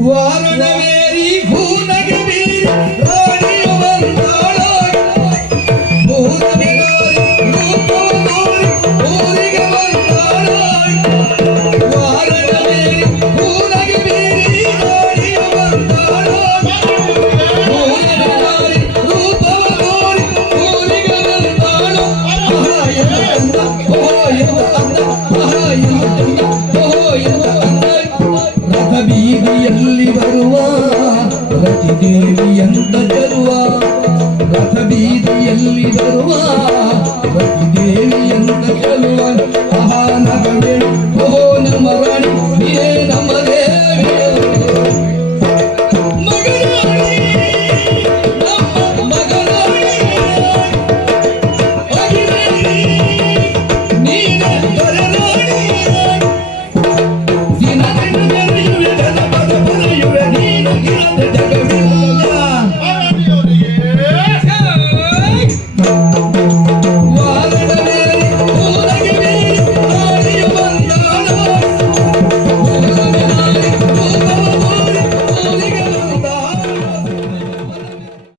ವಾರಣವೇರಿ ಭೂನಗೆ ಬೀರಿ ರಾಣಿಯು ಬಂದಾಳಾಗಿ ಭೂನವಿಗಾರಿ ರೂಪವು ತೋರಿ ಊರಿಗೆ ಬಂದಾಳಾಗಿ ವಾರಣವೇರಿ ಭೂನಗೆ ಬೀರಿ ರಾಣಿಯು ಬಂದಾಳಾಗಿ ಭೂನವಿಗಾರಿ ರೂಪವು ತೋರಿ ಊರಿಗೆ ಬಂದಾಳು ರಥ ಬೀದಿಯಲ್ಲಿ ಬರುವ ರತಿದೇವಿಯಂತ ತರುವ ರಥ ಬೀದಿಯಲ್ಲಿ ಬರುವ ರತಿದೇವಿ